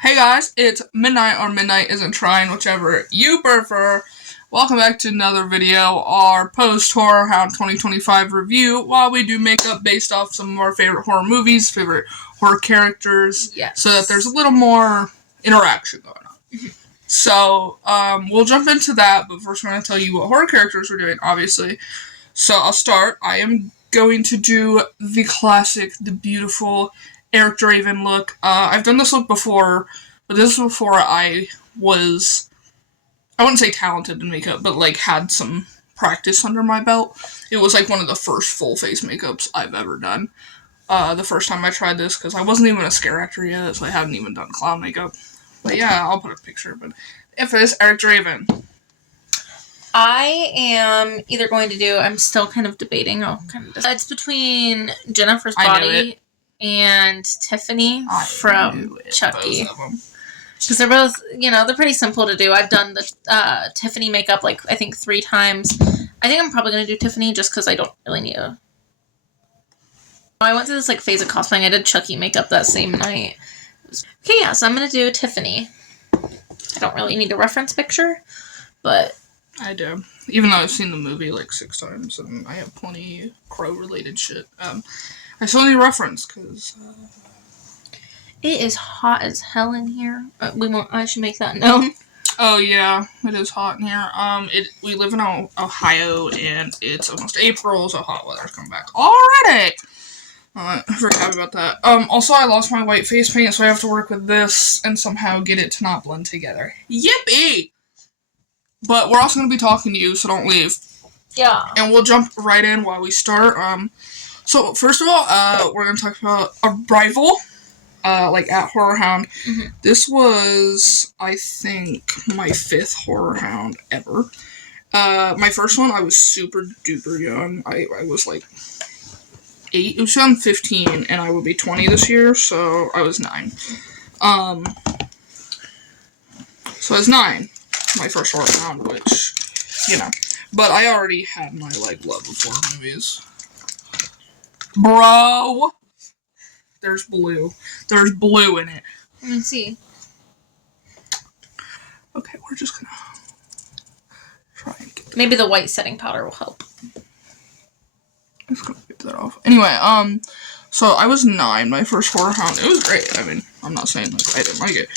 Hey guys, it's Midnight or Midnight Isn't Trying, whichever you prefer. Welcome back to another video, our post-Horrorhound 2025 review, while we do makeup based off some of our favorite horror movies, favorite horror characters, so that there's a little more interaction going on. So, we'll jump into that, but first we're going to tell you what horror characters we're doing, obviously. So, I'll start. I am going to do the classic, the beautiful Eric Draven look. I've done this look before, but this was before I wouldn't say talented in makeup, but like had some practice under my belt. It was like one of the first full face makeups I've ever done. The first time I tried this, because I wasn't even a scare actor yet, so I hadn't even done clown makeup. But yeah, I'll put a picture, but if it is Eric Draven. I am either going to do, I'm still kind of debating, it's between Jennifer's Body and Tiffany from Chucky. Because they're both, they're pretty simple to do. I've done the Tiffany makeup, I think 3 times. I think I'm probably going to do Tiffany just because I don't really need a... I went through this, phase of cosplaying. I did Chucky makeup that same night. Okay, yeah, so I'm going to do Tiffany. I don't really need a reference picture, but... I do. Even though I've seen the movie, 6 times, and I have plenty Crow-related shit. I still need a reference, because... It is hot as hell in here. I should make that known. Oh yeah, it is hot in here. We live in Ohio, and it's almost April, so hot weather's coming back already. I'm very happy about that. Also, I lost my white face paint, so I have to work with this and somehow get it to not blend together. Yippee! But we're also going to be talking to you, so don't leave. Yeah. And we'll jump right in while we start. So first of all, we're going to talk about Arrival. At Horrorhound. Mm-hmm. This was, I think, my 5th Horrorhound ever. My first one, I was super duper young. I was 8. It was 2015, and I will be 20 this year, so I was 9. So I was 9, my first Horrorhound, which, But I already had my, love of horror movies. Bro! There's blue. There's blue in it. Let me see. Okay, we're just gonna try and get that. Maybe the white setting powder will help. I'm just gonna get that off. Anyway, so I was 9, my first Horrorhound. It was great. I mean, I'm not saying, I didn't like it.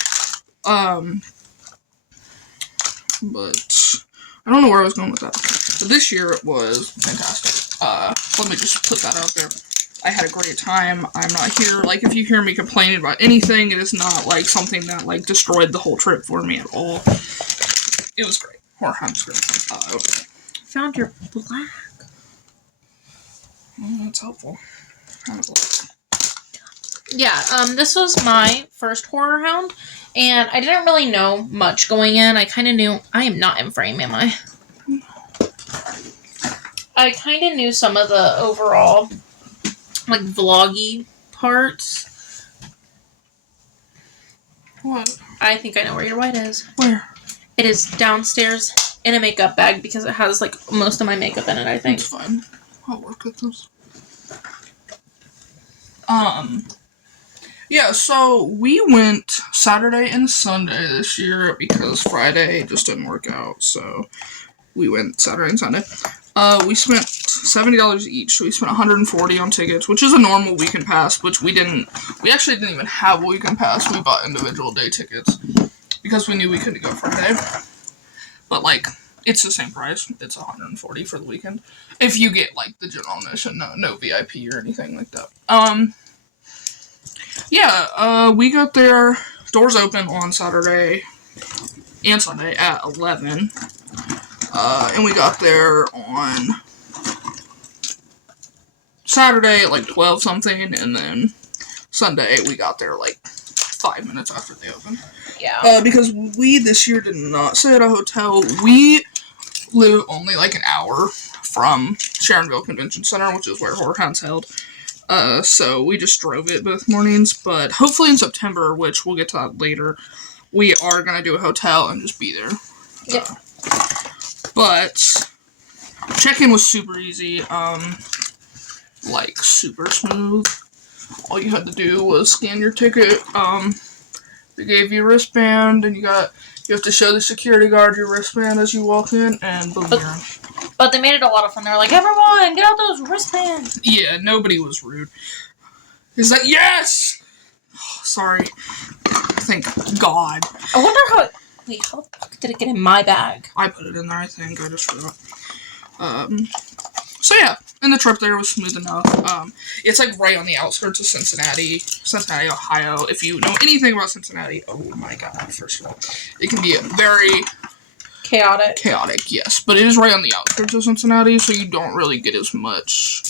But I don't know where I was going with that. But this year it was fantastic. Let me just put that out there. I had a great time. I'm not here, if you hear me complaining about anything, it is not, something that, destroyed the whole trip for me at all. It was great. Horrorhound's great. Found your black. That's helpful. Yeah, this was my first Horrorhound, and I didn't really know much going in. I kind of knew... I am not in frame, am I? I kind of knew some of the overall... vloggy parts. What? I think I know where your white is. Where? It is downstairs in a makeup bag because it has, most of my makeup in it, I think. It's fine. I'll work with this. Yeah, so we went Saturday and Sunday this year because Friday just didn't work out, so we went Saturday and Sunday. We spent $70 each, so we spent $140 on tickets, which is a normal weekend pass, which we actually didn't even have a weekend pass. We bought individual day tickets because we knew we couldn't go Friday. But, it's the same price. It's $140 for the weekend. If you get, the general admission, no VIP or anything like that. We got there, doors open on Saturday and Sunday at 11. And we got there on Saturday at 12 something, and then Sunday we got there 5 minutes after they opened. Yeah. Because we this year did not stay at a hotel. We live only an hour from Sharonville Convention Center, which is where Horrorhound's held. So we just drove it both mornings, but hopefully in September, which we'll get to that later, we are gonna do a hotel and just be there. Yeah. But check-in was super easy, super smooth. All you had to do was scan your ticket, They gave you a wristband, and you have to show the security guard your wristband as you walk in, and boom, you're in. But they made it a lot of fun. They're like, everyone, get out those wristbands. Yeah, nobody was rude. He's like, yes! Oh, sorry. Thank God. I wonder how the fuck did it get in my bag? I put it in there, I think. I just forgot. So yeah, and the trip there was smooth enough. It's like right on the outskirts of Cincinnati, Ohio. If you know anything about Cincinnati, oh my God, first of all, it can be very chaotic, yes, but it is right on the outskirts of Cincinnati, so you don't really get as much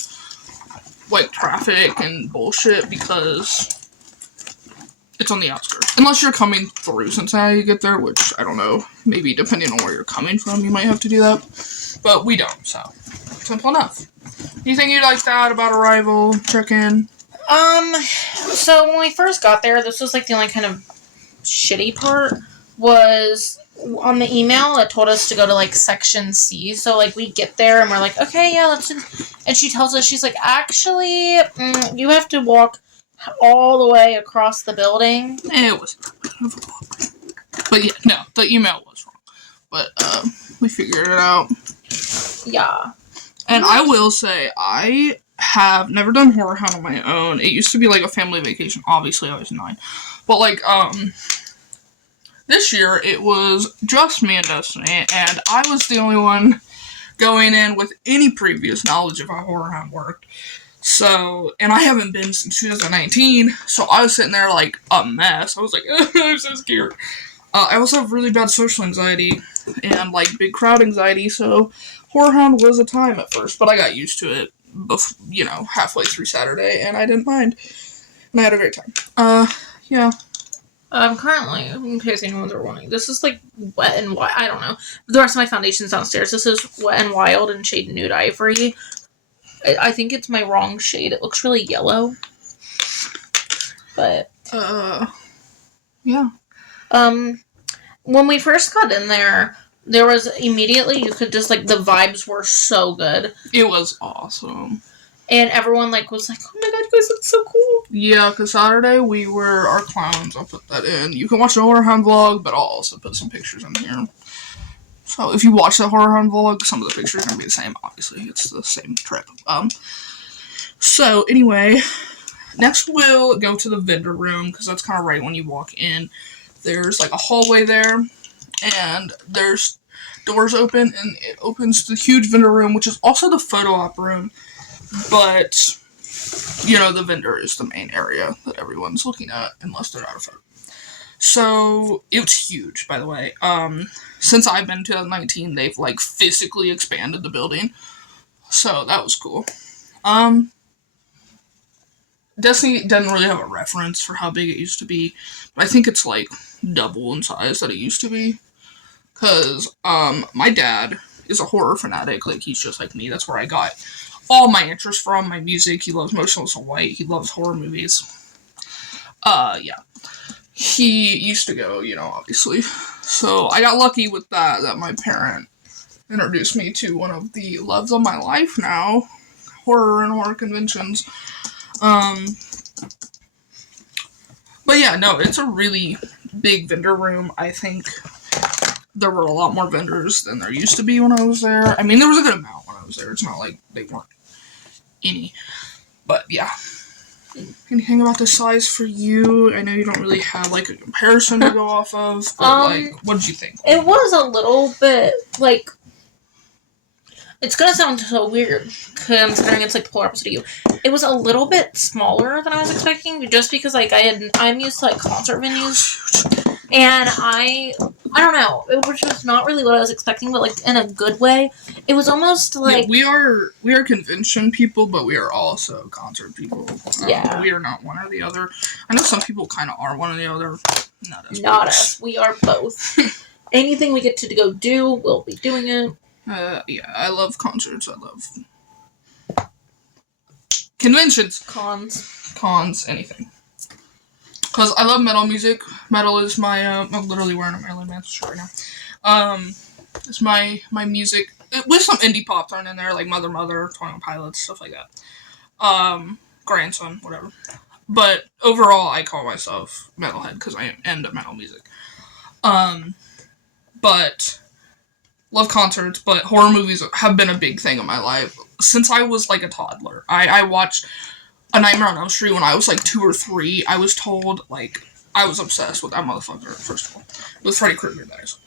like traffic and bullshit because it's on the outskirts. Unless you're coming through Cincinnati to get there, which I don't know, maybe depending on where you're coming from, you might have to do that, but we don't, so simple enough. Anything you'd like to add about arrival, check-in? So when we first got there, this was like the only kind of shitty part was on the email it told us to go to like section C. So like we get there and we're like, okay, yeah, and she tells us, she's like, actually, you have to walk all the way across the building. It wasn't that bad of a walk. But yeah, no, the email was wrong. But we figured it out. Yeah. And I will say, I have never done Horrorhound on my own. It used to be like a family vacation. Obviously, I was 9. But like, this year, it was just me and Destiny, and I was the only one going in with any previous knowledge of how Horrorhound worked. So, and I haven't been since 2019, so I was sitting there like a mess. I was like, I'm so scared. I also have really bad social anxiety and like big crowd anxiety, so Horrorhound was a time at first, but I got used to it, halfway through Saturday, and I didn't mind. And I had a great time. Yeah. Currently, in case anyone's ever wondering, this is like Wet and Wild. I don't know. The rest of my foundation's downstairs. This is Wet and Wild in shade Nude Ivory. I think it's my wrong shade. It looks really yellow. But yeah. When we first got in there was immediately, you could just, like, the vibes were so good. It was awesome. And everyone, like, was like, oh my God, you guys look so cool. Yeah, because Saturday we were our clowns. I'll put that in. You can watch the Horrorhound vlog, but I'll also put some pictures in here. So if you watch the Horrorhound vlog, some of the pictures are going to be the same. Obviously, it's the same trip. So anyway, next we'll go to the vendor room, because that's kind of right when you walk in. There's, like, a hallway there, and there's doors open, and it opens to the huge vendor room, which is also the photo op room, but, the vendor is the main area that everyone's looking at, unless they're out of photo. So, it's huge, by the way. Since I've been in 2019, they've, like, physically expanded the building, so that was cool. Destiny doesn't really have a reference for how big it used to be, but I think it's, like, double in size that it used to be, because, my dad is a horror fanatic, like, he's just like me. That's where I got all my interest from, my music. He loves Motionless in White, he loves horror movies. Yeah. He used to go, obviously. So, I got lucky with that my parent introduced me to one of the loves of my life now, horror and horror conventions. But yeah, no, it's a really big vendor room. I think there were a lot more vendors than there used to be when I was there. I mean, there was a good amount when I was there. It's not like they weren't any. But yeah. Anything about the size for you? I know you don't really have, like, a comparison to go off of, but, like, what did you think? It was a little bit, like, it's gonna sound so weird, considering it's, like, the polar opposite of you. It was a little bit smaller than I was expecting, just because, like, I'm used to, like, concert venues, and I don't know, it was just not really what I was expecting, but, like, in a good way. It was almost like... Yeah, we are convention people, but we are also concert people. Yeah. We are not one or the other. I know some people kind of are one or the other. Not us. We are both. Anything we get to go do, we'll be doing it. Yeah, I love concerts. I love conventions. Cons, anything. Because I love metal music. Metal is my, I'm literally wearing a Marilyn Manson shirt right now. It's my music. With some indie pop thrown in there, like Mother, 21 Pilots, stuff like that. Grandson, whatever. But overall, I call myself metalhead because I am into metal music. But love concerts, but horror movies have been a big thing in my life since I was like a toddler. I watched A Nightmare on Elm Street when I was like 2 or 3. I was told, like, I was obsessed with that motherfucker, first of all. With Freddy Krueger, that is.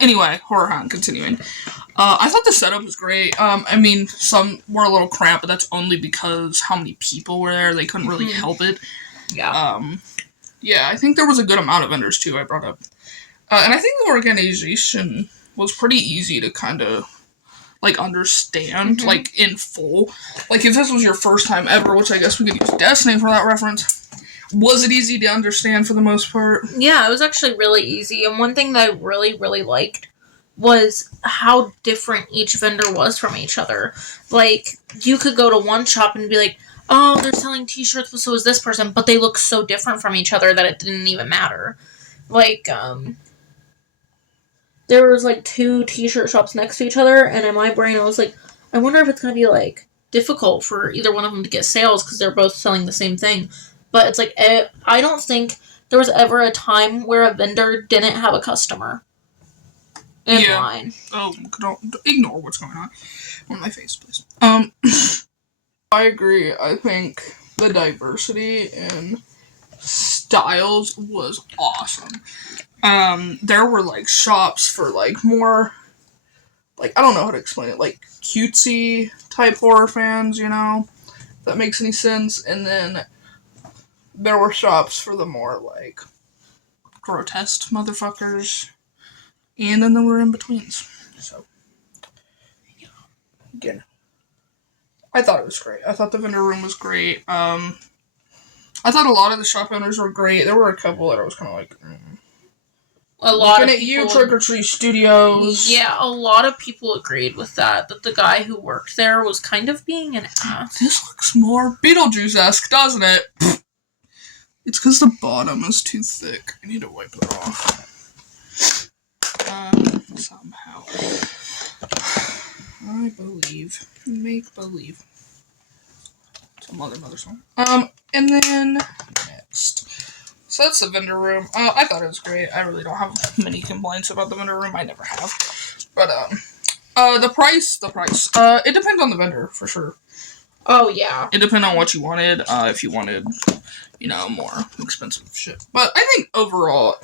Anyway, Horrorhound, continuing. I thought the setup was great. I mean, some were a little cramped, but that's only because how many people were there. They couldn't really help it. Yeah. Yeah, I think there was a good amount of vendors, too, I brought up. And I think the organization was pretty easy to kind of, like, understand, like, in full. Like, if this was your first time ever, which I guess we could use Destiny for that reference, was it easy to understand for the most part? Yeah, it was actually really easy. And one thing that I really, really liked was how different each vendor was from each other. Like, you could go to one shop and be like, oh, they're selling t-shirts, but so is this person, but they look so different from each other that it didn't even matter. Like, there was, like, 2 t-shirt shops next to each other, and in my brain I was like, I wonder if it's going to be, like, difficult for either one of them to get sales because they're both selling the same thing. But it's like, I don't think there was ever a time where a vendor didn't have a customer in line. Oh, don't ignore what's going on my face, please. I agree. I think the diversity in styles was awesome. There were, like, shops for, like, more, like, I don't know how to explain it, like, cutesy type horror fans, you know? If that makes any sense. And then there were shops for the more, like, grotesque motherfuckers. And then there were in-betweens. So, yeah. Again, I thought it was great. I thought the vendor room was great. I thought a lot of the shop owners were great. There were a couple that I was kind of like, A lot looking of at you, Trick or Treat Studios. Yeah, a lot of people agreed with that the guy who worked there was kind of being an ass. This looks more Beetlejuice-esque, doesn't it? It's because the bottom is too thick. I need to wipe it off. Somehow. I believe. Make believe. Some other mother song. And then next. So that's the vendor room. I thought it was great. I really don't have many complaints about the vendor room. I never have. But, the price. It depends on the vendor, for sure. Oh, yeah. It depends on what you wanted. If you wanted, you know, more expensive shit. But I think overall,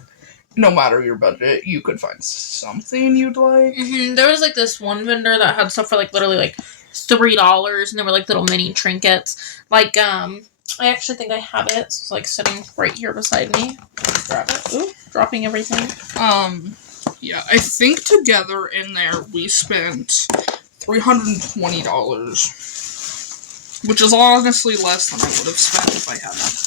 no matter your budget, you could find something you'd like. There was, like, this one vendor that had stuff for, like, literally, like, $3, and there were, like, little mini trinkets. Like, I actually think I have it. It's, like, sitting right here beside me. Grab it. Ooh, dropping everything. Yeah, I think together in there we spent $320, which is honestly less than I would have spent if I had that.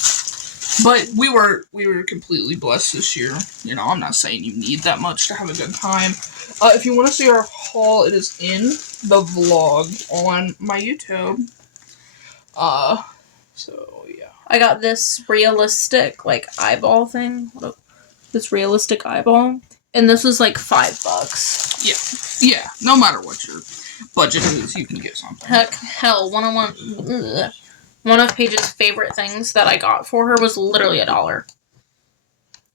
But we were completely blessed this year. You know, I'm not saying you need that much to have a good time. If you want to see our haul, it is in the vlog on my YouTube. So yeah. I got this realistic, like, eyeball thing. This realistic eyeball. And this was like $5. Yeah. No matter what your budget is, you can get something. Hell, one of Paige's favorite things that I got for her was literally $1.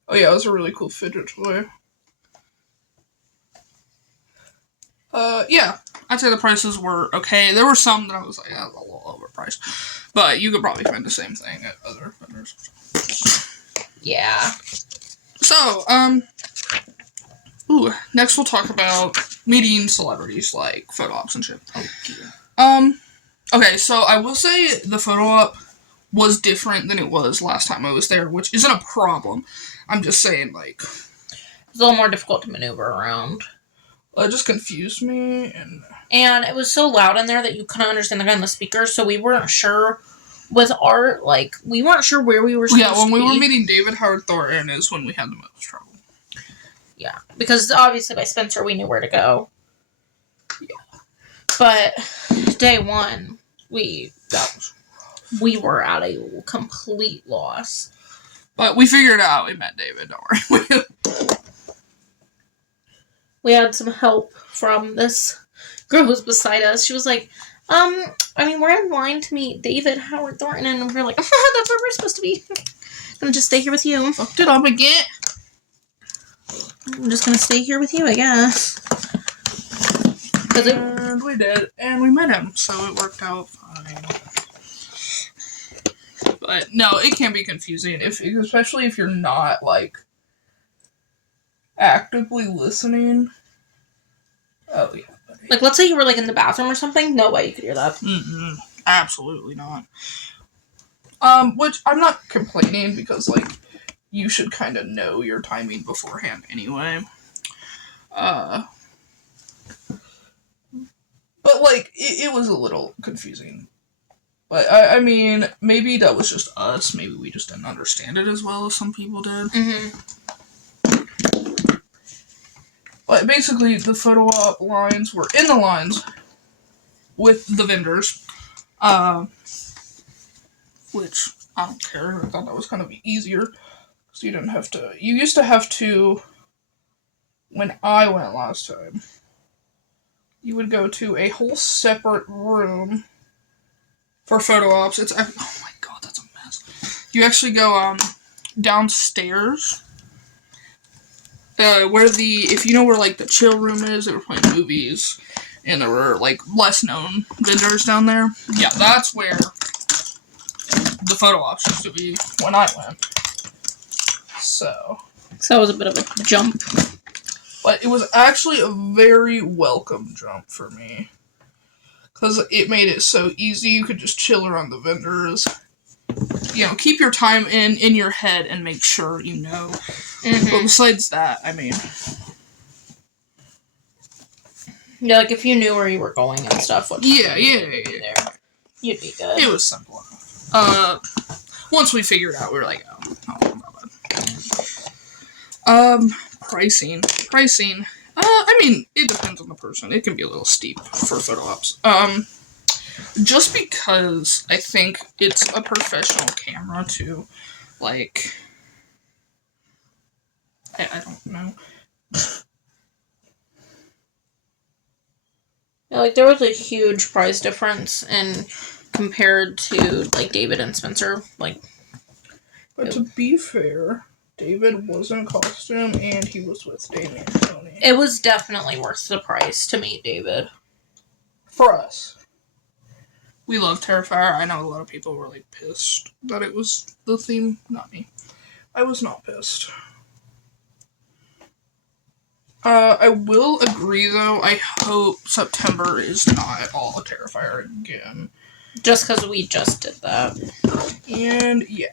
Oh yeah, it was a really cool fidget toy. Yeah, I'd say the prices were okay. There were some that I was like, that's a little overpriced. But you could probably find the same thing at other vendors. Yeah. So, next we'll talk about meeting celebrities, like photo ops and shit. Okay, so I will say the photo op was different than it was last time I was there, which isn't a problem. I'm just saying, like, it's a little more difficult to maneuver around. It just confused me, and it was so loud in there that you couldn't understand the guy on the speaker, so we weren't sure with art, like, we weren't sure where we were supposed to be. Yeah, when we were meeting David Howard Thornton is when we had the most trouble. Yeah, because obviously by Spencer we knew where to go. Yeah. But day one, we were at a complete loss. But we figured it out. We met David, don't worry. We had some help from this girl who's beside us. She was like, I mean, we're in line to meet David Howard Thornton, and we're like, that's where we're supposed to be. I'm gonna just stay here with you. Fucked it up again. I'm just gonna stay here with you, I guess. And we did, and we met him, so it worked out fine. But no, it can be confusing, especially if you're not, like, actively listening. Oh, yeah. Buddy. Like, let's say you were, like, in the bathroom or something. No way you could hear that. Mm-mm. Absolutely not. Which, I'm not complaining, because, like, you should kind of know your timing beforehand anyway. But, like, it was a little confusing. But, I mean, maybe that was just us. Maybe we just didn't understand it as well as some people did. Mm-hmm. But basically, the photo op lines were in the lines with the vendors. Which, I don't care. I thought that was kind of easier. Because you didn't have to... You used to have to... When I went last time, you would go to a whole separate room for photo ops. Oh my god, that's a mess. You actually go downstairs, if you know where like the chill room is, they were playing movies, and there were like less known vendors down there. Yeah, that's where the photo ops used to be when I went. So that was a bit of a jump. But it was actually a very welcome jump for me. Because it made it so easy, you could just chill around the vendors. You know, keep your time in your head and make sure you know. Mm-hmm. But besides that, I mean... Yeah, like if you knew where you were going and stuff. Yeah. There, you'd be good. It was simple enough. Once we figured it out, we were like, oh, not bad. Pricing. I mean, it depends on the person. It can be a little steep for photo ops. Just because I think it's a professional camera to, like, I don't know. Yeah, like, there was a huge price difference compared to, like, David and Spencer, like... But to be fair, David was in costume, and he was with Damien and Tony. It was definitely worth the price to meet David. For us. We love Terrifier. I know a lot of people were, like, pissed that it was the theme. Not me. I was not pissed. I will agree, though. I hope September is not all a Terrifier again. Just because we just did that. And, yeah.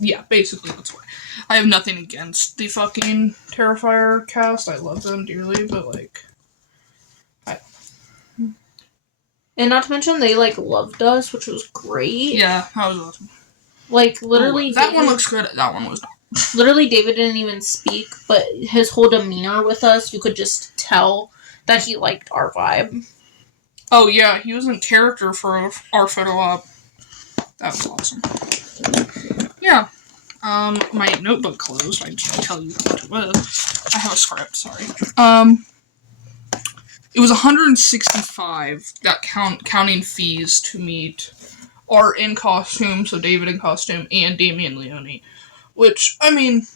Yeah, basically that's why. I have nothing against the fucking Terrifier cast. I love them dearly, but, like... And not to mention, they, like, loved us, which was great. Yeah, that was awesome. Like, literally... That one looks good. That one was not. Literally, David didn't even speak, but his whole demeanor with us, you could just tell that he liked our vibe. Oh, yeah, he was in character for our photo op. That was awesome. Yeah. My notebook closed. I can't tell you what it was. I have a script, sorry. It was $165, that counting fees to meet Art in costume, so David in costume, and Damien Leone. Which, I mean,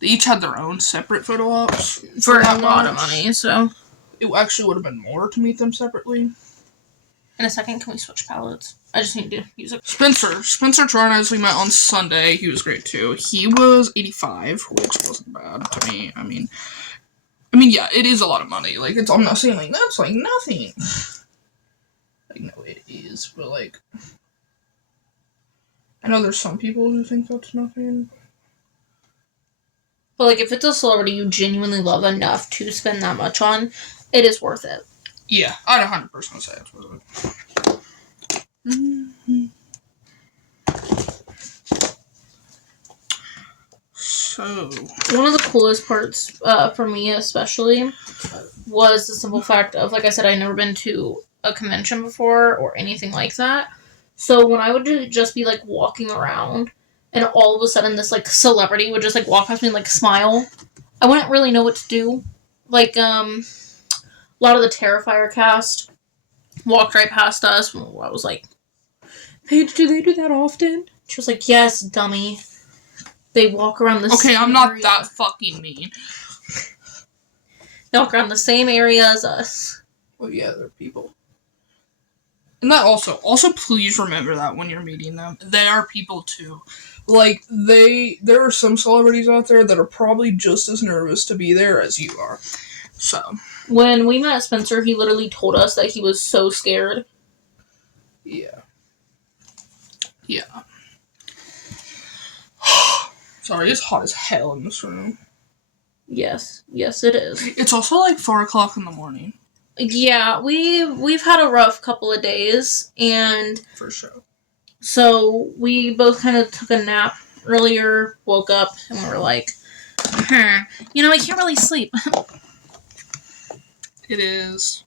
they each had their own separate photo ops. For a lot of money, so... It actually would have been more to meet them separately. In a second, can we switch palettes? I just need to use it. Spencer Charnas, we met on Sunday. He was great, too. He was $85, which wasn't bad to me. I mean, yeah, it is a lot of money. Like, I'm not saying, like, that's, like, nothing. Like, no, it is, but, like... I know there's some people who think that's nothing. But, like, if it's a celebrity you genuinely love enough to spend that much on, it is worth it. Yeah, I'd 100% say it's worth it. Mm-hmm. So... One of the coolest parts, for me especially, was the simple fact of, like I said, I'd never been to a convention before or anything like that. So when I would just be, like, walking around, and all of a sudden this, like, celebrity would just, like, walk past me and, like, smile, I wouldn't really know what to do. Like, A lot of the Terrifier cast walked right past us. I was like, Paige, do they do that often? She was like, yes, dummy. They walk around the same I'm not area. that fucking mean. They walk around the same area as us. Well, yeah, they're people. And that also please remember that when you're meeting them. They are people too. Like, there are some celebrities out there that are probably just as nervous to be there as you are. So. When we met Spencer, he literally told us that he was so scared. Yeah. Yeah. Sorry, it's hot as hell in this room. Yes, it is. It's also like 4 o'clock in the morning. Yeah, we've had a rough couple of days, and for sure. So we both kind of took a nap earlier, woke up, and we were like, I can't really sleep. It is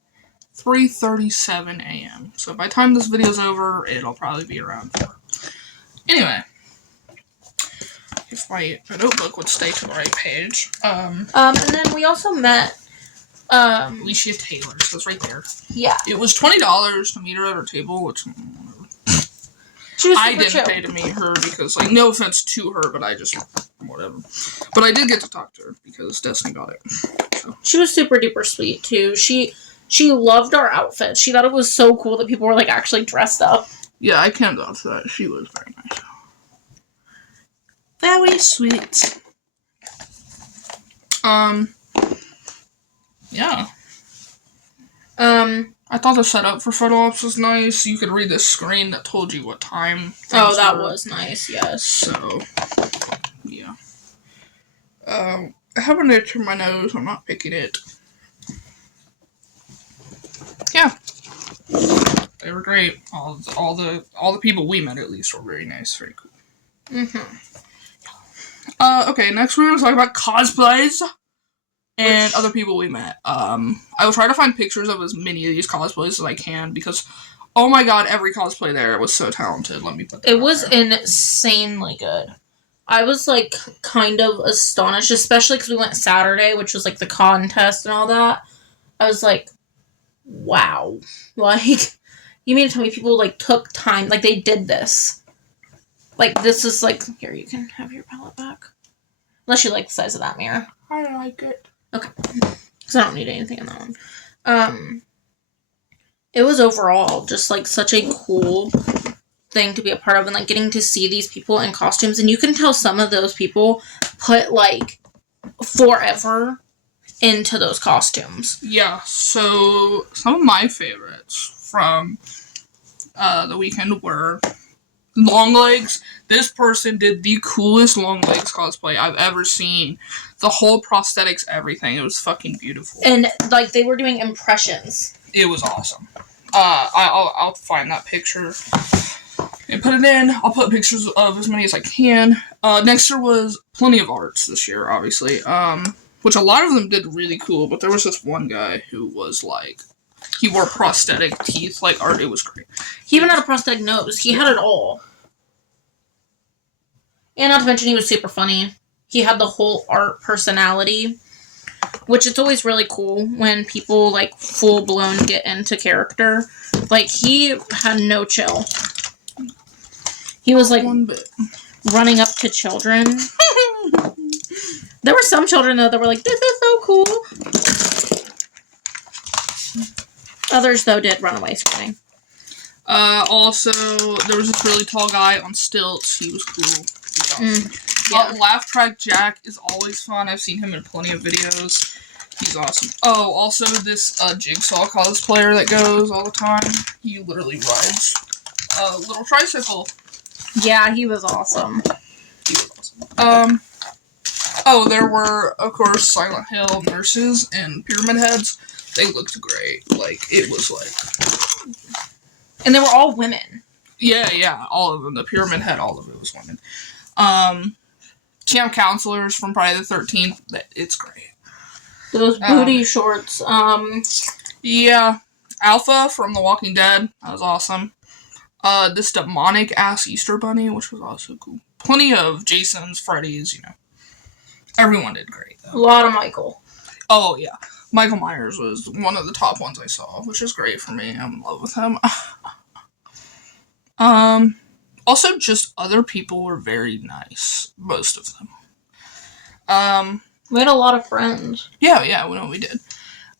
3:37 a.m. So by the time this video's over, it'll probably be around 4. Anyway. If my notebook would stay to the right page. And then we also met Alicia Taylor's. That's right there. Yeah. It was $20 to meet her at her table, which she was I didn't chill. pay to meet her because, like, no offense to her, but I just whatever. But I did get to talk to her because Destiny got it. So. She was super duper sweet too. She loved our outfits. She thought it was so cool that people were like actually dressed up. Yeah, I can't vouch for that. She was very nice. Very sweet. Yeah. I thought the setup for photo ops was nice. You could read the screen that told you what time. Oh, that was nice, yes. So, yeah. I have an itch in my nose. I'm not picking it. Yeah. They were great. All the people we met, at least, were very nice. Very cool. Okay, next we're going to talk about cosplays and other people we met. I will try to find pictures of as many of these cosplays as I can because, oh my god, every cosplay there was so talented. Let me put that It was insanely good. I was, like, kind of astonished, especially because we went Saturday, which was, like, the contest and all that. I was like, wow. Like, you mean to tell me people, like, took time, like, they did this. Like, this is, like, here, you can have your palette back. Unless you like the size of that mirror. I like it. Okay. Because I don't need anything in that one. It was overall just, like, such a cool thing to be a part of. And, like, getting to see these people in costumes. And you can tell some of those people put, like, forever into those costumes. Yeah, so some of my favorites from the weekend were Longlegs. This person did the coolest Longlegs cosplay I've ever seen. The whole prosthetics, everything. It was fucking beautiful. And, like, they were doing impressions. It was awesome. I'll find that picture and put it in. I'll put pictures of as many as I can. Next year was plenty of arts this year, obviously. Which a lot of them did really cool, but there was this one guy who was, like, he wore prosthetic teeth, like, art. It was great. He even had a prosthetic nose. He had it all. And not to mention, he was super funny. He had the whole art personality, which it's always really cool when people, like, full-blown get into character. Like, he had no chill. He was, like, running up to children. There were some children, though, that were like, this is so cool. Others, though, did run away screaming. Also, there was this really tall guy on stilts. He was cool. Awesome. Yeah. Laugh Track Jack is always fun. I've seen him in plenty of videos. He's awesome. Oh, also this Jigsaw cosplayer that goes all the time. He literally rides a little tricycle. Yeah, he was awesome. He was awesome. Oh, there were, of course, Silent Hill nurses and Pyramid Heads. They looked great. Like, it was like... And they were all women. Yeah, all of them. The Pyramid Head, all of it was women. Camp counselors from Friday the 13th. It's great. Those booty shorts. Yeah. Alpha from The Walking Dead. That was awesome. This demonic-ass Easter Bunny, which was also cool. Plenty of Jason's, Freddy's, you know. Everyone did great, though. A lot of Michael. Oh, yeah. Michael Myers was one of the top ones I saw, which is great for me. I'm in love with him. Also, just other people were very nice. Most of them. We had a lot of friends. Yeah, we did.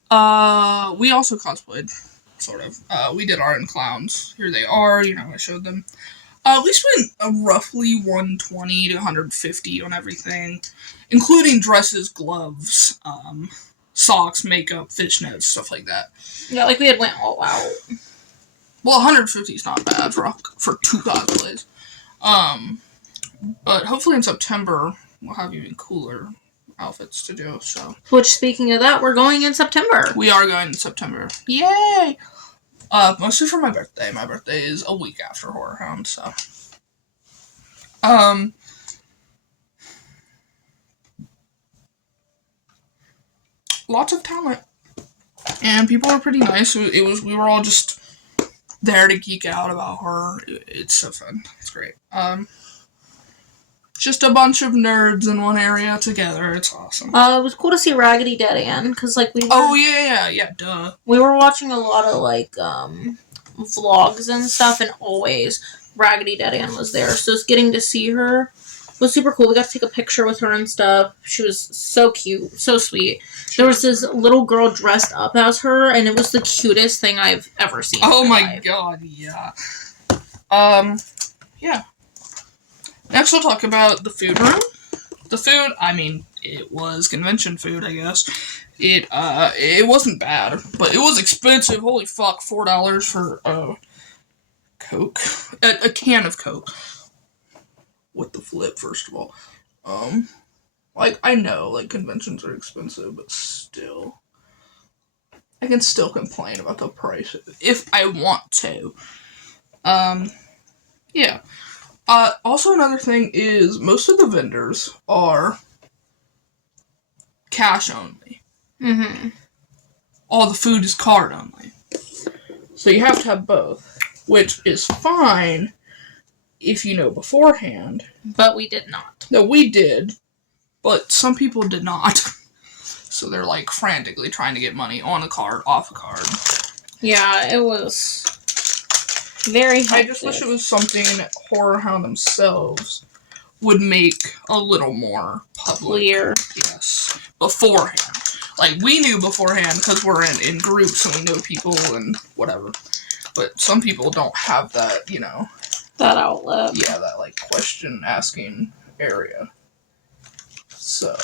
We also cosplayed, sort of. We did art and clowns. Here they are, I showed them. We spent roughly $120 to $150 on everything, including dresses, gloves, socks, makeup, fishnets, stuff like that. Yeah, like we had went all out. Well, $150 is not bad for 2 cosplays. But hopefully in September we'll have even cooler outfits to do. So, which, speaking of that, we're going in September. We are going in September. Yay! Mostly for my birthday. My birthday is a week after Horrorhound, so. Lots of talent. And people were pretty nice. We were all just there to geek out about horror. It's so fun. It's great. Just a bunch of nerds in one area together. It's awesome. It was cool to see Raggedy Dead Ann, because, like, we were... Oh, yeah, duh. We were watching a lot of, like, vlogs and stuff, and always Raggedy Dead Ann was there. So just getting to see her was super cool. We got to take a picture with her and stuff. She was so cute, so sweet. There was this little girl dressed up as her, and it was the cutest thing I've ever seen. Oh my god, yeah. Yeah. Next we'll talk about the food room. The food, I mean, it was convention food, I guess. It wasn't bad, but it was expensive. Holy fuck, $4 for, Coke. A can of Coke. With the flip, first of all. Like, I know, like, conventions are expensive, but still. I can still complain about the price if I want to. Yeah. Also another thing is, most of the vendors are cash only. Mm-hmm. All the food is card only. So you have to have both, which is fine if you know beforehand. But we did not. No, we did, but some people did not. So they're, like, frantically trying to get money on a card, off a card. Yeah, it was very hectic. I just wish it was something Horrorhound themselves would make a little more public. Clear. Yes. Beforehand. Like, we knew beforehand because we're in groups and we know people and whatever. But some people don't have that, that outlet. Yeah, that, like, question-asking area. So,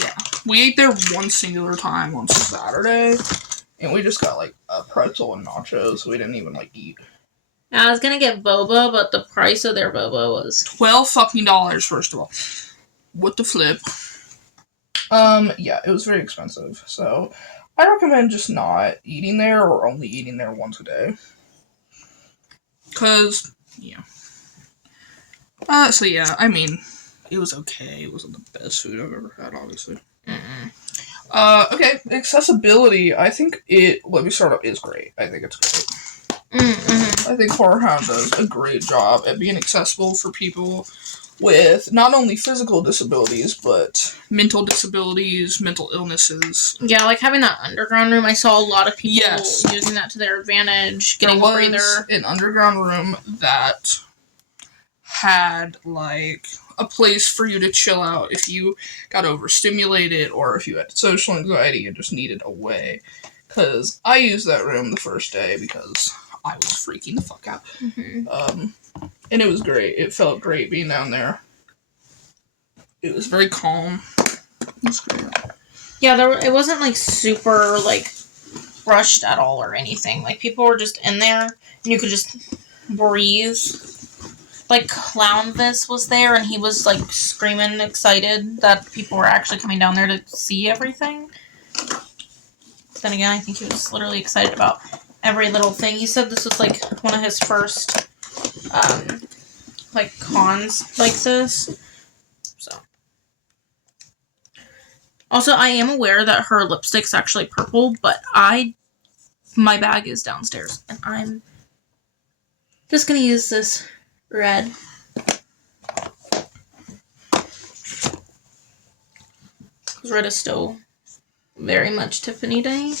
yeah. We ate there one singular time on Saturday, and we just got, like, a pretzel and nachos, so we didn't even, like, eat. I was gonna get boba, but the price of their boba was $12 first of all. What the flip? Yeah, it was very expensive, so I recommend just not eating there or only eating there once a day. 'Cause, yeah. So yeah, I mean, it was okay. It wasn't the best food I've ever had, obviously. Okay, accessibility, I think let me start up, is great. I think it's great. I think Horrorhound does a great job at being accessible for people with not only physical disabilities, but mental disabilities, mental illnesses. Yeah, like having that underground room, I saw a lot of people using that to their advantage, getting a breather. There was an underground room that had, like, a place for you to chill out if you got overstimulated or if you had social anxiety and just needed a way. Because I used that room the first day because I was freaking the fuck out. And it was great. It felt great being down there. It was very calm. It was great. Yeah, it wasn't, like, super, like, rushed at all or anything. Like, people were just in there, and you could just breathe. Like, Clownvis was there, and he was, like, screaming excited that people were actually coming down there to see everything. Then again, I think he was literally excited about every little thing. He said this was, like, one of his first, like, cons like this. So. Also, I am aware that her lipstick's actually purple, but my bag is downstairs, and I'm just gonna use this red. Because red is still very much Tiffany Day.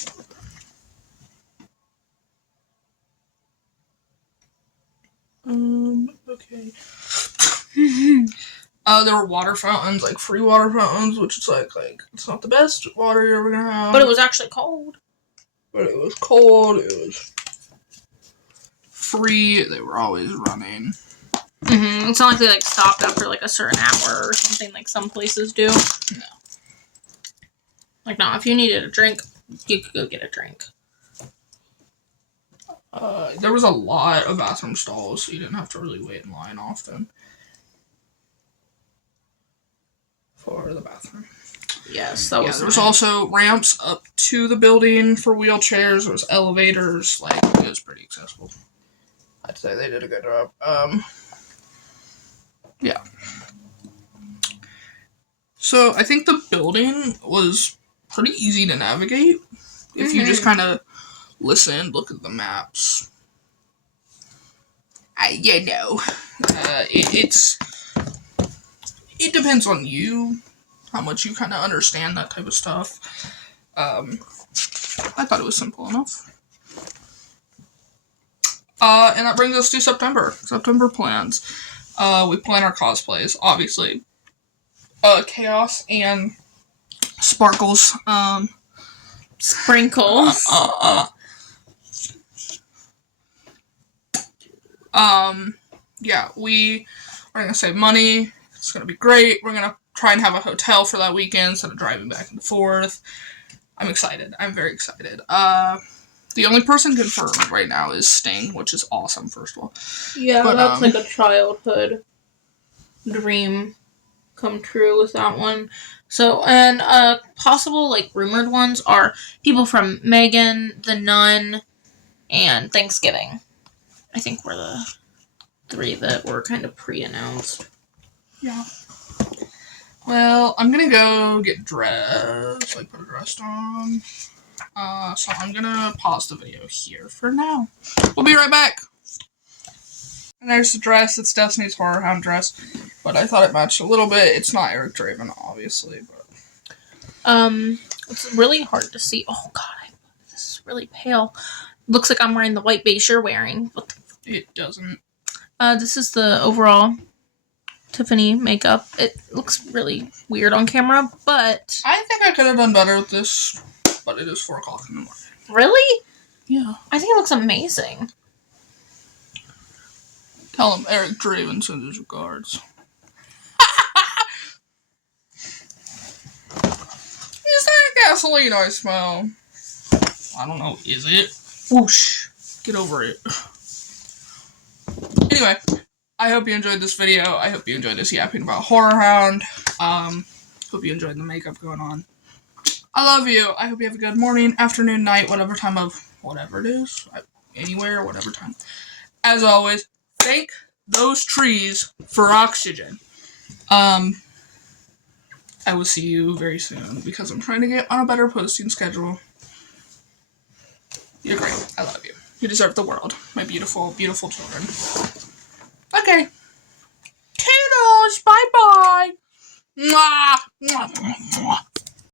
Okay. There were water fountains, like free water fountains, which is like it's not the best water you're ever gonna have. But it was actually cold. But it was cold. It was free. They were always running. It's not like they stopped after a certain hour or something like some places do. No. No, if you needed a drink, you could go get a drink. There was a lot of bathroom stalls, so you didn't have to really wait in line often for the bathroom. Yes, that was. There was also ramps up to the building for wheelchairs. There was elevators. It was pretty accessible. I'd say they did a good job. Yeah. So I think the building was pretty easy to navigate if you just kind of listen, look at the maps. It depends on you, how much you kind of understand that type of stuff. I thought it was simple enough. And that brings us to September. September plans. We plan our cosplays, obviously. Chaos and Sparkles. Sprinkles. Yeah, we are going to save money. It's going to be great. We're going to try and have a hotel for that weekend instead of driving back and forth. I'm excited. I'm very excited. The only person confirmed right now is Sting, which is awesome, first of all. Yeah, but, that's a childhood dream come true with that one. So, and possible, rumored ones are people from Megan, The Nun, and Thanksgiving. I think were the 3 that were kind of pre-announced. Yeah. Well, I'm gonna go get dressed, put a dress on. So I'm gonna pause the video here for now. We'll be right back. And there's the dress. It's Destiny's Horrorhound dress, but I thought it matched a little bit. It's not Eric Draven, obviously, but it's really hard to see. Oh God, this is really pale. Looks like I'm wearing the white base you're wearing. It doesn't. This is the overall Tiffany makeup. It looks really weird on camera, but I think I could have done better with this, but it is 4 o'clock in the morning. Really? Yeah. I think it looks amazing. Tell him Eric Draven sends his regards. Is that gasoline I smell? I don't know. Is it? Whoosh. Get over it. Anyway, I hope you enjoyed this video. I hope you enjoyed us yapping about Horrorhound. Hope you enjoyed the makeup going on. I love you. I hope you have a good morning, afternoon, night, whatever time of whatever it is. Anywhere, whatever time. As always, thank those trees for oxygen. I will see you very soon because I'm trying to get on a better posting schedule. You're great. I love you. You deserve the world. My beautiful, beautiful children. Okay. Toodles. Bye-bye. Mwah. Mwah. Mwah.